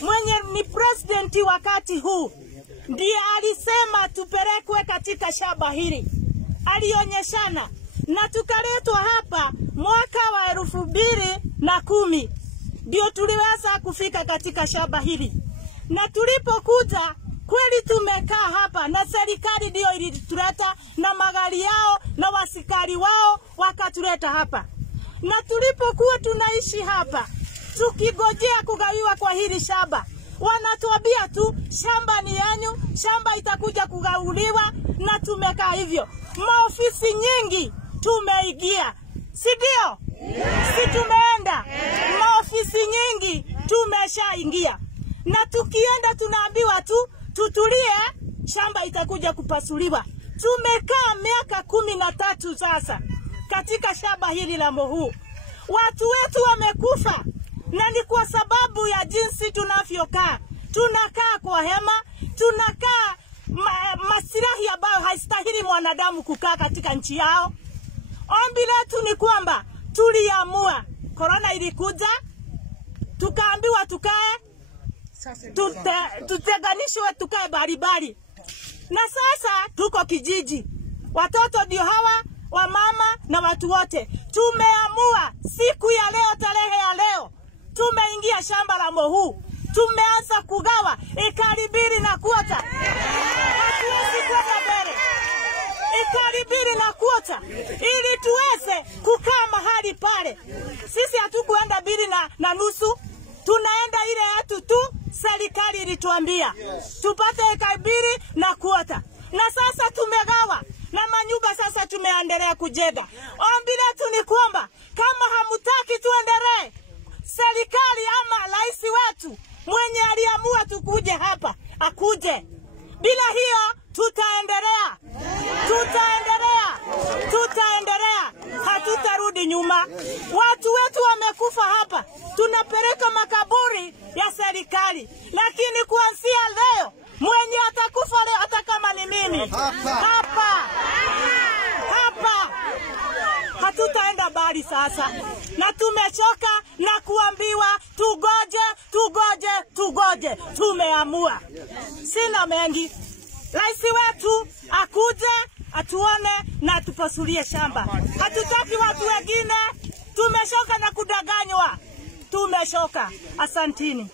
mwenye ni president wakati huu, ndiye alisema tupelekwe katika shamba hili. Alionyeshana na tukaletwa hapa mwaka wa 2010. Ndio tuliweza kufika katika shamba hili. Na tulipokuja kweli tumekaa hapa na serikali ndio ilituleta na magari yao na wasikari wao wakatuleta hapa. Na tulipokuwa tunaishi hapa tukigojea kugawiwa kwa hili shamba, wanatuambia tu shamba ni yanyu, shamba itakuja kugauliwa, na tumekaa hivyo. Maofisi nyingi tumeingia, si ndio? Si tumeenda? Maofisi nyingi tumeshaingia. Na tukienda tunaambiwa tu tutulie, shamba itakuja kupasuliwa. Tumekaa miaka 13 sasa katika shamba hili la Uhuru. Watu wetu wamekufa, na ni kwa sababu ya jinsi tunavyokaa. Tunakaa kwa hema, tunakaa masilahi ambayo haistahili mwanadamu kukaa katika nchi yao. Ombi letu ni kwamba tuliamua, corona ilikuja, tukaambiwa tukae, tuteganishwe tukae baribari. Na sasa tuko kijiji. Watoto ndio hawa, wamama na watu wote. Tumeamua siku ya leo, tarehe ya leo, tumeingia shamba la Uhuru. Tumeanza kugawa ekari 2.25. Hatuwezi kwenda mbele. Ekari 2.25 ili tuweze kukaa mahali pale. Sisi hatukuenda 2.5. Tunaenda ile yetu tu serikali ilituambia. Tupate ekari 2.25. Na sasa tumegawa na manyumba sasa tumeendelea kujenga. Ombi letu ni kwamba kama hamutaki tuendelee, serikali ama rais wetu mwenye aliamua tukuje hapa akuje. Bila hiyo tutaendelea. Hatutarudi nyuma. Watu wetu wamekufa hapa. Tunapeleka makaburi ya serikali. Lakini kuanzia leo mwenye atakufa leo, hata kama ni mimi, hapa hatutaenda bali sasa. Na tumechoka na kuambiwa tugoje. Tumeamua. Sina mengi. Rais wetu akuje atuone na atupasulie shamba. Hatutaki watu wengine. Tumechoka na kudanganywa. Tumechoka. Asantini.